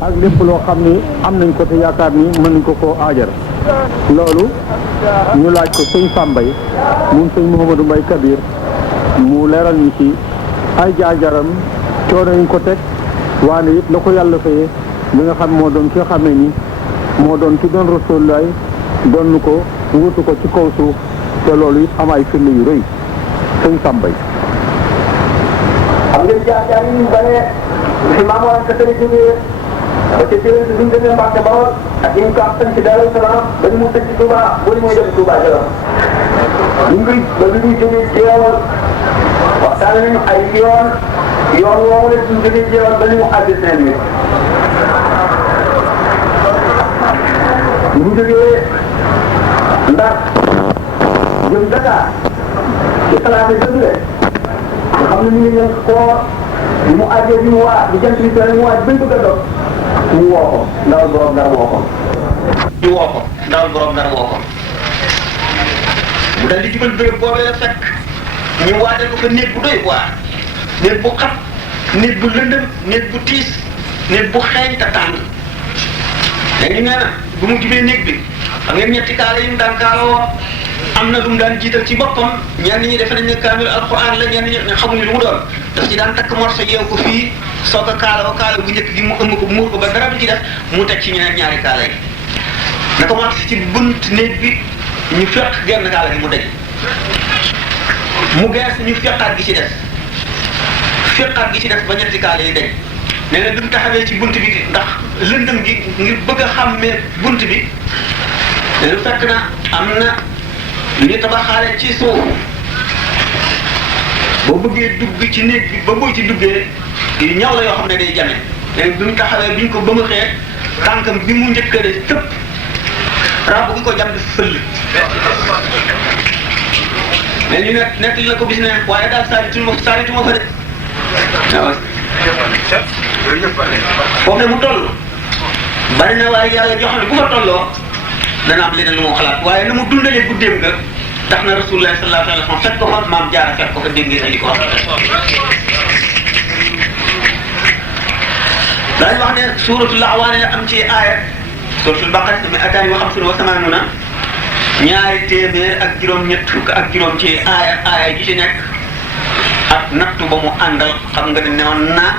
ak lépp loo xam ni am nañ ko te yaakaar ni mën nañ ko koo aajar loolu ñu laaj ko sëñ Sambay moom sëñ Mouhamadou Mbaye Kabir mu leeral ñu ci ay jaar-jaaram coono ñu ko teg waane it la ko yàlla fayee li nga xam moo doon ki nga xam ne ni moo doon ki doon Rasulullah doon ko wutu ko ci kaw suuf te loolu it am ay firnde yu rëy sëñ Sambay. xam ngeen jaar-jaar yi ñu bare si Maam Mor Anta Sali jógee ba ca déwén bi ñu demee Mbàkke Bawol ak ñu ko am sañ ci Daaru Salaam ba ñu mu tëj ci Touba ba ñu muy dem Touba Jolof ñu ngi ba ñu ngi jógee Jeewal waxtaan nañu ay yoon woowu la ñu jógee Jeewal ba ñu mu àgg Saint-Louis ñu mu jógee Ndar jëm Dakar ci talaata jëgle nga xam ne ñu ngi leen koor bi mu àggee bi mu waa di jant bi teel mu waaj bañ bëgg a dog mu woo ko ndawal borom dara woo ko. ñu woo ko ndawal borom dara woo ko mu dal di jubal béréb boobee la fekk ñu waajal ko fa néeg bu doy waar néeg bu xat néeg bu lëndëm néeg bu tiis néeg bu xeeñ te tàng léegi nee na bu mu jubee néeg bi xam ngeen ñetti kaala yi mu daan kaaloo am na lu mu daan jiital ci boppam ñenn ñi defe nañ ne kaamil alxuraan la ñenn ñi xamuñu lu mu doon daf ci daan takk morso yeew ko fii soog a kaala bu njëkk gi mu ëmb ko muur ko ba dara du ci def mu teg ci ñeneen ñaari kaala yi naka mu agsi ci bunt néeg bi ñu fekk genn kaala gi mu daj mu gees ñu fekkaat gi ci des fekkaat gi ci des ba ñetti kaala yi daj nee na bi mu taxawee ci bunt bi ndax lëndëm gi ngir bëgg a xàmmee bunt bi lu fekk na am na lu ñu tabaxaale ci suuf boo bëggee dugg ci néeg bi ba boo ci duggee ñaw la yoo xam ne day jame léegi bi mu taxawee bi ñu ko bëmaxee tànkam bi mu njëkk a tëpp rab bu ko jam di fëll mais ñu nekk la ko bis ne waaye daal saalituma fa de waaw foofu ne mu toll bari na waaye yàlla yoo xam ne bu fa tolloo dana am leneen lu mu xalaat waaye na mu dundalee guddeem nga tax na rasulullah sallallahu alayhi wa sallam fekk ko fa maam jaara fekk ko fa dégg ngeen li ko wax daañu wax ne suuratul Awaani la am ci aaya suuratul Baqara mi ataani wa xamsun wa samaanuna ñaari téeméer ak juróom-ñett fukk ak juróom ci aaya ji ci nekk ak nattu ba mu àndal xam nga ne newoon naa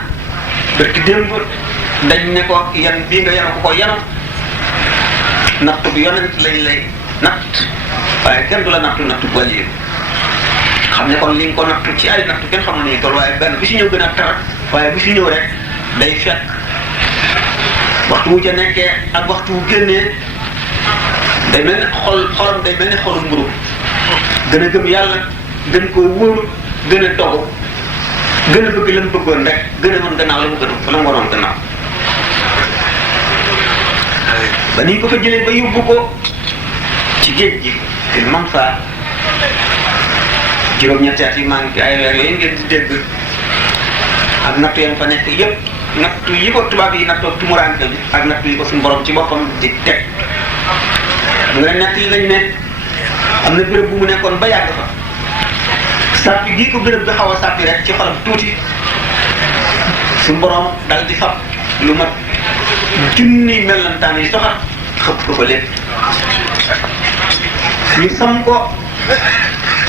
barki démb dañ ne ko yan bii nga yanu ko yanu nattu bi yonent lañ lay natt waaye kenn du la nattu wàllu xam ne kon li nga ko nattu ci ay nattu kenn xamul ni toll waaye benn bu si ñëw gën a tar waaye bu si ñëw rek day fekk waxtu wu ca nekkee ak waxtu wu génnee day mel ne xolam day mel ne xolu mburu gën a gëm yàlla gën koo wóolu gën a dogu gën a bëgg la mu bëggoon rek gën a mën gannaaw la mu waroon gannaaw ba ni ko fa jëlee ba yóbbu ko ci géej gi te mam fa juróom-ñetti at yi maa ngi ay weer yooyu ngeen di dégg ak nattu yam fa nekk yépp nattu yi ko tubaab yi nattoo tumuraanke bi ak nattu yi ko suñu borom ci boppam di teg mu nga nett yi lañ ne am na béréb bu mu nekkoon ba yàgg fa sàppi gii ko béréb bi xaw a sàppi rek ci xolam tuuti suñu borom dal di fab lu mat junni melantaan yi soxat xëpp ko fa lépp ñu sam ko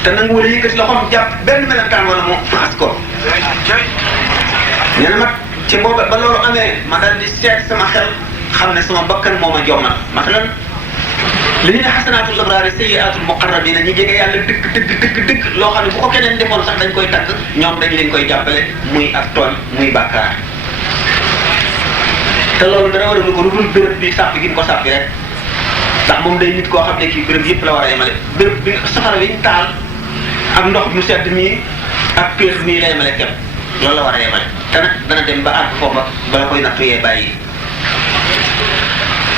te nangu wala yëkkati loxoom jàpp benn melantaan wala mu xas ko nee na mat ci booba ba loolu amee ma dal di seet sama xel xam ne sama bakkan moo ma jommal masalan li ñu ne xasanaatul abraari sayyiaatul muqarrabiina ñi jege yàlla dëgg loo xam ne bu ko keneen defoon sax dañ koy tagg ñoom dañ leen koy jàppale muy ak tooñ muy bàkkaar te loolu dara war a ko lu dul béréb bi sàppi gi mu ko sàppi rek ndax moom day nit koo xam ne kii béréb yëpp la war a yemale béréb bi safara bi ñu taal ak ndox mu sedd mii ak péex mii la yemale képp loolu la war a yemale te nag dana dem ba àgg foofa bala koy nattu yee bàyyi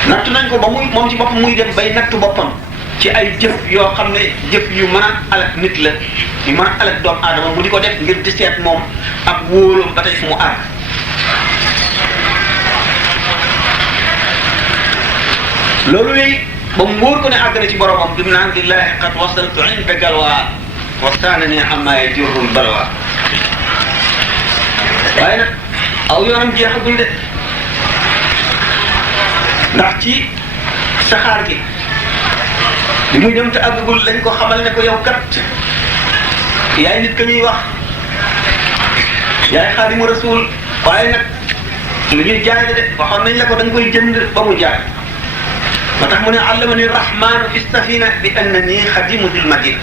nattu nañ ko ba muy moom ci boppam muy dem bay nattu boppam ci ay jëf yoo xam ne jëf yu mën a alak nit la yu mën a alak doomu aadama mu di ko def ngir di seet moom ak wóoloom ba tey fu mu àgg loolu léegi ba mu wóor ko ne àgg na ci boromam bi mu naan lillahi qad wasaltu inda galwa wastaanani amma yajurul balwa waaye nag aw yoonam jeexagul de ndax ci saxaar gi bi muy dem te àggagul lañ ko xamal ne ko yow kat yaay nit ka ñuy wax yaay Xaadimu Rasuul waaye nag lu ñuy jaay la de waxoon nañ la ko da nga koy jënd ba mu jaay moo tax mu ne allamani rahmaanu fi safina bi annani xadimu dil madina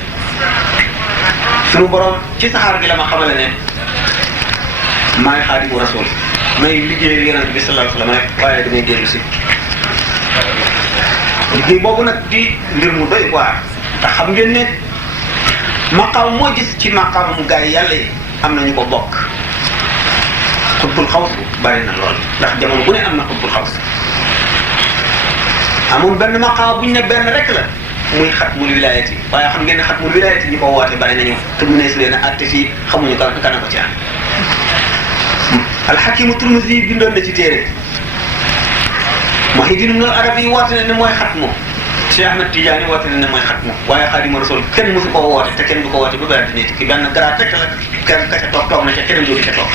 suñu borom ci saxaar gi la ma xamale ne maay Xaadimu Rasuul may liggéey yonent bi sallallahu alayhi wa sallam rek waaye damay dellu si liggéey boobu nag di mbir mu doy waar ndax xam ngeen ne maqaam moo gis ci maqaam mu gaay yàlla yi am na ñu ko bokk xutbul xaws bari na lool ndax jamono bu ne am na xutbul xaws amul benn maqaam bu ñu ne benn rek la muy xatmul wilaayati waaye xam ngeen ne xatmul wilaayati ñi ko woote bari nañu te mu ne si leen a àtte fii xamuñu kan ko ci am alxakimu turmusi bindoon na ci téere Muhyiddin Ibn Arabi yi woote ne mooy xatmu Cheikh Ahmed Tidiane woote ne mooy xatmu waaye Xaadimu Rasuul kenn mosu koo woote te kenn du ko woote ba bëri nit ki benn garaat rek la kenn ka ca toog na ca keneen dootu ca toog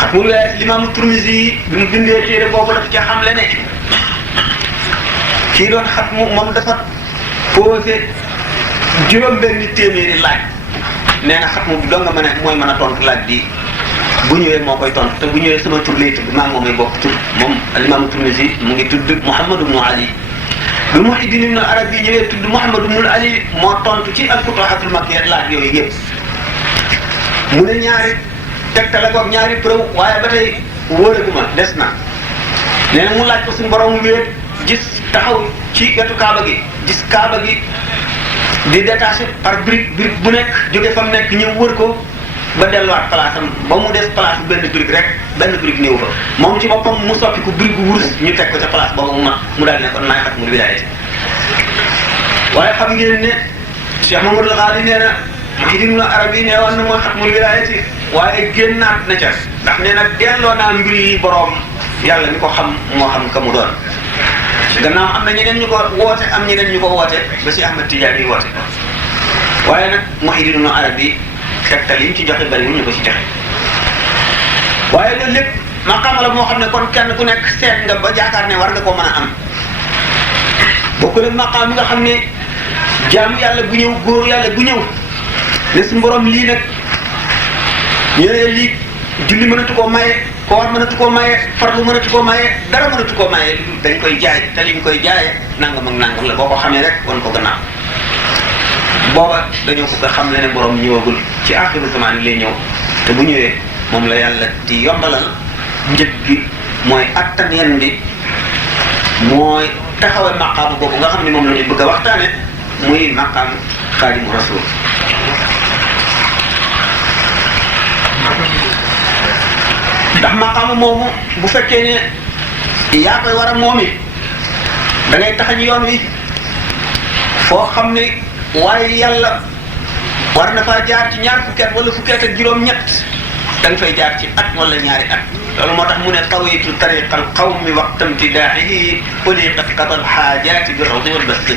xatmul wilaayat Limaamu Turmizi bi mu bindee téere boobu la ca xamle ne kii doon xatmu moom dafa posé juróom-benni téeméeri laaj nee na xatmu bi doo nga mën a mooy mën a tontu laaj bi bu ñëwee moo koy tontu te bu ñëwee sama tur lay tudd maa ngi moomay bokk tur moom Al-Imam Turmizi mu ngi tudd Muhammad ibn Ali bi Muhyiddin Ibn Arabi yi ñëwee tudd Muhammad ibn Ali moo tontu ci al-Futuhatul Makkiyya laaj yooyu yëpp mu ne ñaari tegtal ak ñaari preuve waaye ba tey wóoraguma des na nee na mu laaj ko suñu borom wéet gis taxaw ci wetu Kaaba gi gis Kaaba gi di détaché par brique bu nekk jóge fa mu nekk ñëw wër ko ba delluwaat place am ba mu des place benn brique rek benn brique néew fa moom ci boppam mu soppi ko brique bu wurus ñu teg ko ca place boobu mu daal ne kon maay xatmul wilaayati waaye xam ngeen ne Cheikh Mamadou Ghali nee na Muhyiddin Ibn Arabi nee woon na mooy xatmul wilaayati waaye génnaat na ca ndax nee na delloo naa mbir yi borom yàlla mi ko xam moo xam ka mu doon gannaaw am na ñeneen ñu ko woote am ñeneen ñu ko woote ba si Ahmed Tidiane yi woote waaye nag Muhyiddin Ibn Arabi tegtal yi ñu ci joxe bariwul ñu ko ci joxe waaye loolu lépp maqaama la moo xam ne kon kenn ku nekk seet nga ba jaakaar ne war nga koo mën a am bokkul ak maqaam bi nga xam ne jaamu yàlla bu ñëw góor yàlla bu ñëw ne suñu borom lii nag ñu ne lii julli mënatu koo maye koor mënatu koo maye farlu mënatu koo maye dara mënatu koo maye dañ koy jaay te liñ koy jaayee nangam ak nangam la boo ko xamee rek wan ko gannaaw booba dañoo ko xam ne borom ñëwagul ci axiru zaman lay ñëw te bu ñëwee moom la yàlla di yombalal njëg gi mooy attan yen bi mooy taxawal maqaam boobu nga xam ne moom la ñuy bëgg a waxtaane muy maqaam Xaadimu Rasuul ndax maqaam moomu bu fekkee ne yaa koy war a moomi da ngay taxañ yoon wi foo xam ne waaye yàlla war na faa jaar ci ñaar fukki at wala fukki at ak juróom-ñett da nga fay jaar ci at wala ñaari at loolu moo tax mu ne tawitu tariqal qawmi waqtam tidaa'ihi uliqat qadal xaajaati bi rawdi wal basti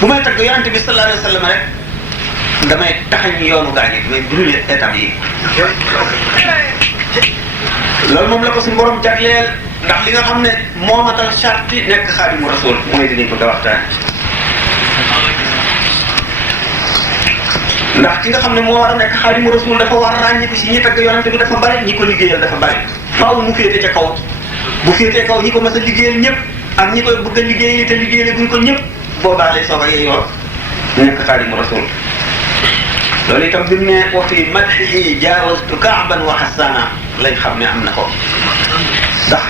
bu may tagg yonente bi sallallahu alayhi wa sallam rek damay taxañ yoonu gaa yi damay brûler étape yi loolu moom la ko suñu borom jagleel ndax li nga xam ne moo matal charte yi nekk Xaadimu Rasuul mooy dinañ ko da waxtaan ndax ki nga xam ne moo war a nekk Xaadimu Rasuul dafa war a ràññi ko si ñi tagg yonente bi dafa bari ñi ko liggéeyal dafa bari faaw mu féete ca kaw bu féetee kaw ñi ko mas a liggéeyal ñëpp ak ñi koy bëgg a liggéeyal te liggéeyal guñ ko ñëpp boobaa lay soog a yeeyoo nekk Xaadimu Rasuul loolu itam bi mu ne wa fi madhihi jaawastu Kaaban wa Hassana lañ xam ne am na ko ndax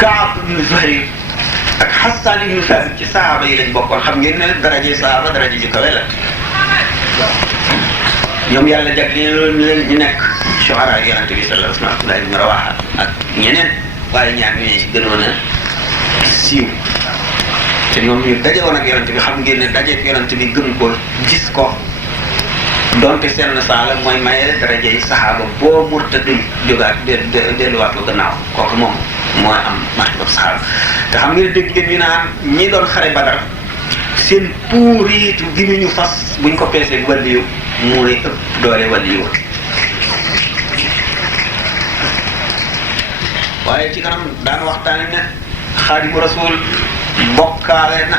Kaab ibnu Zuhayr ak Hassan ibnu Saabit ci saaba yi lañ bokkoon xam ngeen ne daraje saaba daraje ji kawe la ñoom yàlla jagleel loolu leen ñu nekk shuhara yonente bi sallallahu alayhi wa sallam Abdullah ibn Rawaha ak ñeneen waaye ñaar ñooñu si gënoon a siiw te ñoom ñu daje woon ak yonente bi xam ngeen ne dajeeg yonente bi gëm ko gis ko donte seen saala mooy maye darajey saxaaba boo murtadul jógaat delluwaat ko gannaaw kooku moom mooy am martaba saxaaba te xam ngeen dégg ngeen ñu naan ñi doon xare Badar seen puuriitu gi ñu fas buñ ko peesee waliyu mooy ëpp doole waliyu waaye ci kanam daan waxtaane ne Xaadimu Rasuul bokkaale na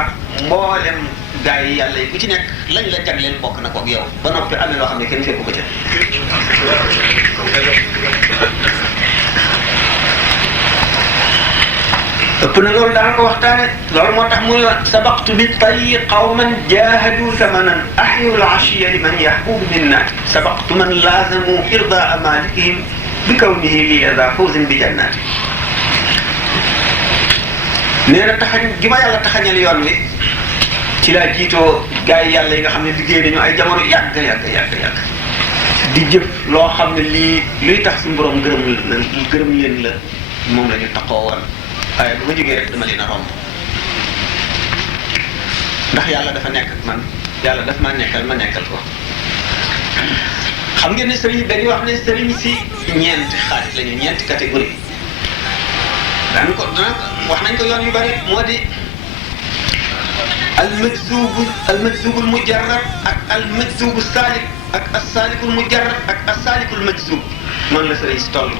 ak mboolem gaa yi yàlla yi ku ci nekk lañ la jagleel bokk na koog yow ba noppi amee loo xam ne kenn fekku ko ca. ëpp na loolu daan ko waxtaane loolu moo tax muy sabaqtu bi tayyi qawman jahadu thamanan ahyu al-ashiya liman yahbubu minna sabaqtu man laazamu irdaa malikihim bi kawnihi li daa fawzin bi jannati. nee na taxañ gi ma yàlla taxañal yoon wi ci laa jiitoo gars yi yàlla yi nga xam ne liggéey nañu ay jamono yàgg di jëf loo xam ne lii luy tax suñu borom gërëm leen la moom la ñu taxoo woon waaye bu ma jógee rek dama leen a romb ndax yàlla dafa nekk ak man yàlla daf ma nekkal ma nekkal ko. xam ngeen ne sëriñ dañuy wax ne sëriñ si ñeenti xaaj lañu ñeenti catégorie daan ko wax nañ ko yoon yu bari moo di almajzubul mujarrad ak almajzubu saalik ak assaalikul mujarrad ak assaalikul majzub noonu la sëriñ si toll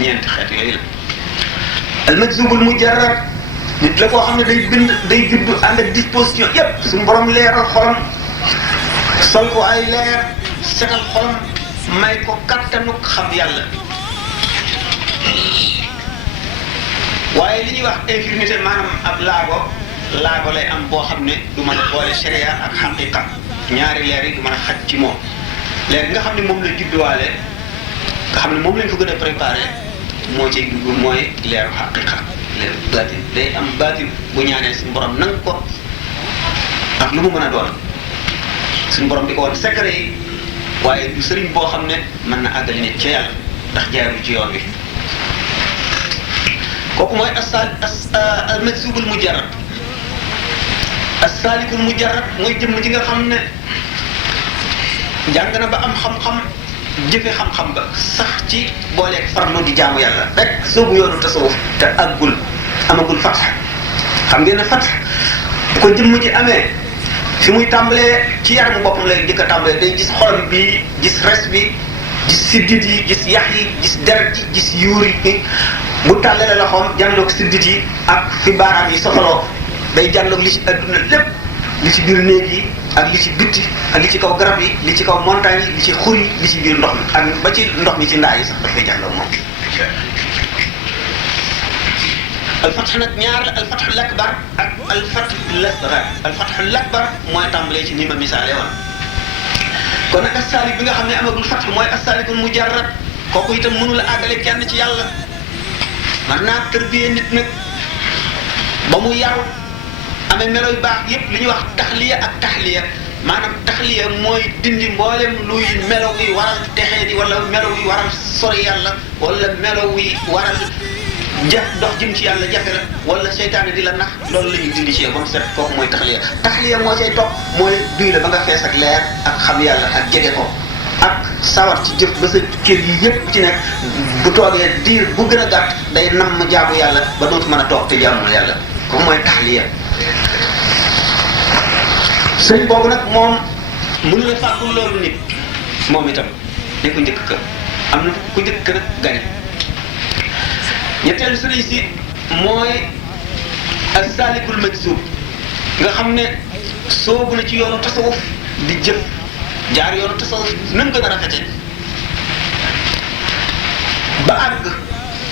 ñeenti xeet yooyu la. almajzubul mujarrad nit la koo xam ne day juddu ànd ak disposition yépp suñu borom leeral xolam sol ko ay leer setal xolam may ko kattanu xam yàlla. waaye li ñuy wax infirmité maanaam ab laago lay am boo xam ne du mën a boole sharia ak xaqiqa ñaari leer yi du mën a xaj ci moom. leer nga xam ne moom la judduwaale nga xam ne moom lañ ko gën a préparé moo ciy dugg mooy leeru xaqiqa leeru baatin day am baatin bu ñaanee suñu borom nang ko ak lu mu mën a doon suñu borom di ko woon secret yi waaye du sëriñ boo xam ne mën na àggali nit ca yàlla ndax jaarul ci yoon wi. kooku mooy al-majzubul mujarrad as-salikul mujarrad mooy jëmm ji nga xam ne jàng na ba am xam-xam jëfe xam-xam ba sax ci booleeg farlu di jaamu yàlla rek soobu yoonu tasawuf te amagul fatx. xam ngeen ne fatx bu ko jëmm ji amee fi muy tàmbalee ci yaramu boppam lay njëkk a tàmbalee day gis xolam bi gis res bi gis siddit yi gis yax yi gis deret yi gis yuur yi bu tàllalee loxoom jànloog siddit yi ak fi baaraam yi sofaloo day jànloog li ci adduna lépp li ci biir néeg yi ak li ci bitti ak li ci kaw garab yi li ci kaw montagne yi li ci xur yi li ci biir ndox mi ak ba ci ndox mi ci ndaa yi sax dafay jànloog moom. alfatx nag ñaar la alfatxul akbar ak alfatxul asgar alfatxul akbar mooy tàmbalee ci ni ma misaale woon. kon nag assaalik bi nga xam ne amagul fatx mooy assaalikul mujarrad kooku itam mënula àggale kenn ci yàlla. man naa tërbiyee nit nag ba mu yaru amee melo yu baax yépp li ñuy wax taxliya ak taxliya maanaam taxliya mooy dindi mboolem luy melo wi waral texee di wala melo wi waral sori yàlla wala melo wi waral dox jëm ci yàlla jafe la wala seytaane di la nax loolu la ñuy dindi ci yow ba mu set kooku mooy taxliya moo cay topp mooy duy la ba nga fees ak leer ak xam yàlla ak jege ko ak sawar ci jëf ba sa kër yi yëpp ci nekk bu toogee diir bu gën a gàtt day namm jaamu yàlla ba dootu mën a toog te jaamul yàlla kooku mooy taxliya. sëñ boobu nag moom mënu la fàggul loolu nit moom itam ne ko njëkk ka am na ku njëkk ka nag gañe. ñetteelu sëriñ si mooy as-salikul majzub nga xam ne soobu na ci yoonu tasawuf di jëf jaar yoonu tasawuf na mu gën a rafete ba àgg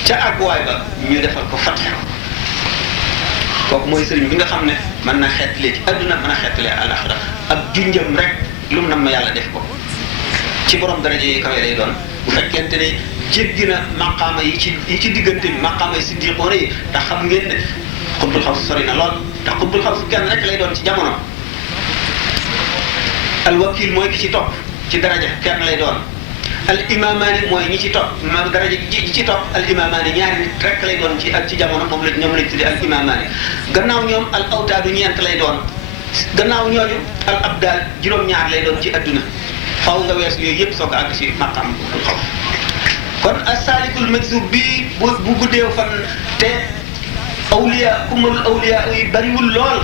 ca àgguwaay ba ñu defal ko fatxe kooku mooy sëriñ bi nga xam ne mën na xeetlee ci adduna mën a xeetlee alaxira ak junjam rek lu mu nam ma yàlla def ko ci borom daraja yi kawe lay doon bu fekkente ne jéggi na maqaama yi ci diggante bi maqaama yi siddiqoona yi ndax xam ngeen ne xutbul xaws sori na lool ndax xutbul xaws kenn rek lay doon ci jamono. al wakil mooy ki ci topp ci daraja kenn lay doon al imamaani mooy ñi ci topp ma daraja ji ci topp al imamaani ñaari nit rek lay doon ci ak ci jamono moom la ñoom lañ tuddee al imamaani gannaaw ñoom al awtaadu ñeent lay doon gannaaw ñooñu al abdal juróom-ñaar lay doon ci adduna faw nga weesu yooyu yëpp soo ko àgg si maqaam xutbul xaws. kon as-salikul majzub bi bu guddeew fan te awliya kumalul awliya yi bariwul lool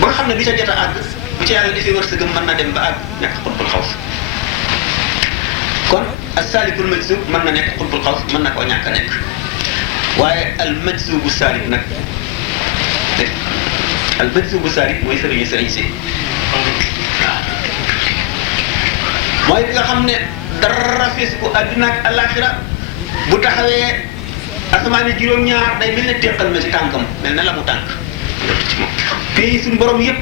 ba nga xam ne bi ca jot a àgg bu ca yàlla defee wërsëgam mën na dem ba àgg nekk xutbul xaws. kon as-salikul majzub mën na nekk xutbul xaws mën na koo ñàkk a nekk waaye al majzubu saalib nag al majzubu saalib mooy sëriñ si waaw mooy bi nga xam ne dara fees ko àddina ak alaxira bu taxawee asamaan yi juróom-ñaar day mel ne teqal ma ci tànkam mel ne la mu tànk ci moom pays suñu borom yëpp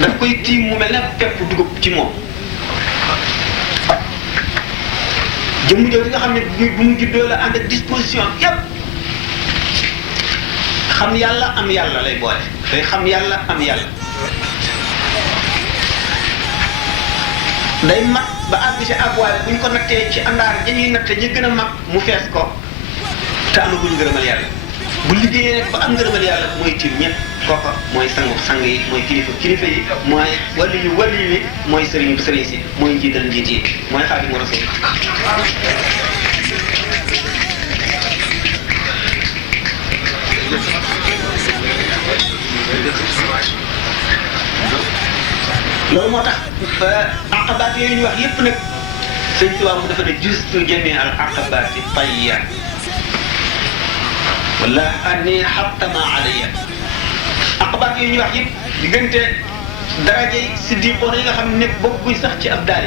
daf koy tiim mu mel ne pepp dugub ci moom jëmm jooju nga xam ne bu mu juddoo la ànd ak disposition yëpp xam yàlla am yàlla lay boole day xam yàlla am yàlla day mag ba àgg ci àgguwaale bu ñu ko nattee ci àndaar dañuy natte ñi gën a mag mu fees ko te amaguñu ngërëmal yàlla bu liggéeyee nag ba am ngërëmal yàlla mooy tiim ñëpp kooka mooy sang yi mooy kilifa yi mooy wali yi mooy sëriñ si mooy njiital njiit yi mooy Xaadimu Rasuul loolu moo tax aqabaat yooyu ñu wax yépp nag sëñ Tuubaa mu dafa ne justu jami al aqabaati tayya wala anni xattama alayya aqabaat yooyu ñu wax yépp diggante darajay siddiqoon yi nga xam ne bokkuñ sax ci ab daal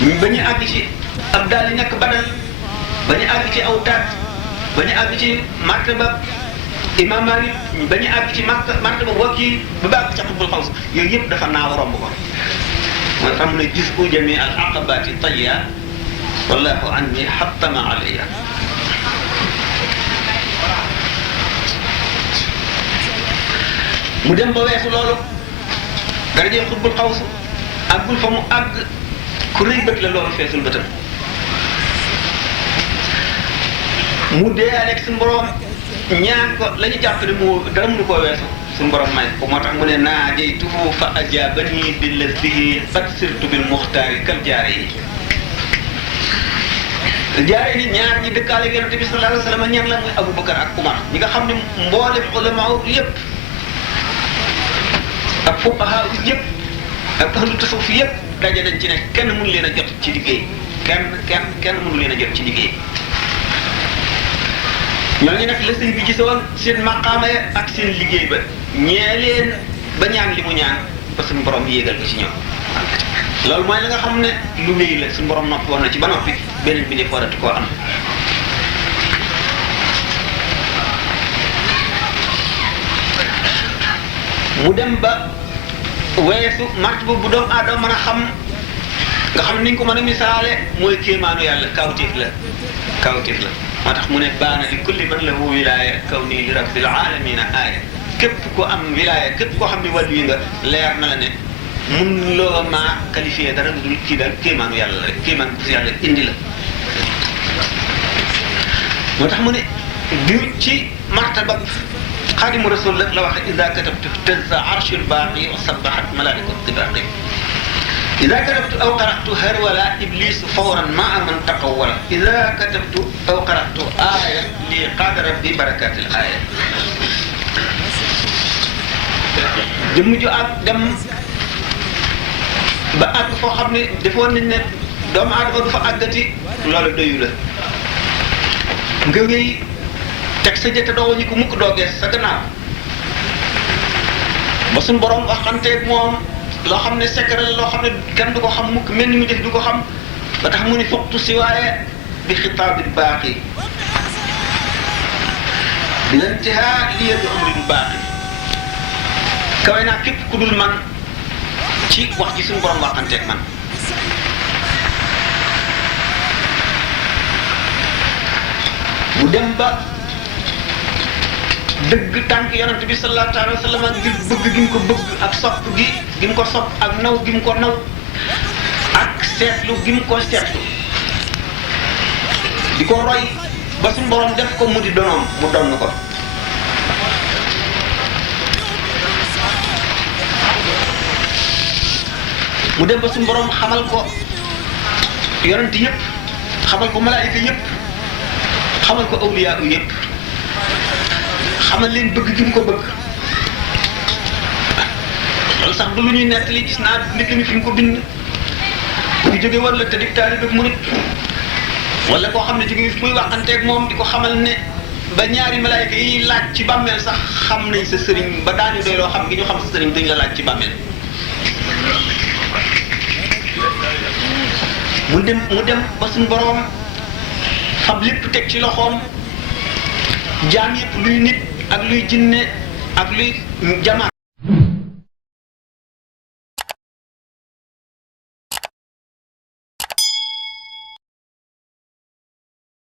yi ba ñu àgg ci ab daal yi nekk badal ba ñu àgg ci aw taat ba ñu àgg ci martaba imam Malik ba ñu àgg ci martaba wakil ba bàgg ci xutbul xaws yooyu yëpp dafa naaw romb ko mooy xam ne gis u jami al aqabati tayya wallahu anni xattama alayya mu dem ba weesu loolu darajee xutbul xaws àggul fa mu àgg ku rëy bët la loolu feesul bëtam mu dee ak suñu borom ñaan ko la ñu jàpp ne moo dara mënu koo weesu suñu borom may ko moo tax mu ne naajaytuhu fa ajaabani billadihi qad sirtu bil muxtaari kal jaare yi jaare ni ñaar ñi dëkkaale yonent bi sallallahu alayhi wa sallam ñan la muy Aboubacar ak Umar ñi nga xam ne mboolem ulama yëpp ak fuqaha yëpp ak ahlu tasawuf yëpp daje nañ ci ne kenn mënu leen a jot ci liggéey kenn mënu leen a jot ci liggéey ñooñu nag la sëñ bi gisoon seen maqaama ak seen liggéey ba ñee leen ba ñaan li mu ñaan ba suñu borom yéegal ko ci ñoom loolu mooy la nga xam ne lu wéy la suñu borom noppi woon na ci ba noppi beneen bi ne fooratu koo am mu dem ba weesu martaba bu doomu aadama mën a xam nga xam niñ ko mën a misaale mooy kéemaanu yàlla kawtéef la moo tax mu ne baana li kulli man lahu wilaaya kaw nii li rabbil alamina aaya képp ko am wilaaya képp koo xam ne wàllu yi nga leer na la ne mun loo maa qualifié dara lu dul kii daal kéemaanu yàlla la rek kéemaan bu yàlla indi la moo tax mu ne bi ci martaba Xaadimu Rasuul la wax ida katabtu tazza arshul baaqi wa sabbahat malaa'ikatu tibaaqi ida katabtu aw qara'tu harwala iblisu fawran maa man taqawwala ida katabtu aw qara'tu aaya li qaada rabbi barakatil aaya jëmm ju ak dem ba àgg foo xam ne defoon nañ ne doomu aadama du fa àggati loolu doyu la nga wéy teg sa jëte doo wañu ko mukk doo gees sa gannaaw ba suñ borom waxanteeg moom loo xam ne secret la loo xam ne kenn du ko xam mukk mel ni mu def du ko xam ba tax mu ni foqtu si waaye bi xitaabil baaqi bi lantihaa li bi umrin baaqi kawe naa képp ku dul man ci wax ji suñu borom waxanteeg man mu dem ba dëgg tànk yonent bi sallallahu alayhi wa sallam ngir bëgg gi mu ko bëgg ak sopp gi mu ko sopp ak naw gi mu ko naw ak seetlu gi mu ko seetlu di ko roy ba suñu borom def ko mu di donoom mu donn ko mu dem ba suñu borom xamal ko yonent yëpp xamal ko malaayika yëpp xamal ko awliyaa yëpp xamal leen bëgg gi mu ko bëgg loolu sax du lu ñuy nettali gis naa nit ñi fi mu ko bind bu jóge war la te di taalibe mu nit wala koo xam ne jóge fi muy waxanteeg moom di ko xamal ne ba ñaari malaayka yi laaj ci bàmmeel sax xam nañ sa sëriñ ba daañu doy loo xam gi ñu xam sa sëriñ duñ la laaj ci bàmmeel mu dem ba suñu boroom xam lépp teg ci loxoom jaam yëpp luy nit ak luy jinne ak luy jamaat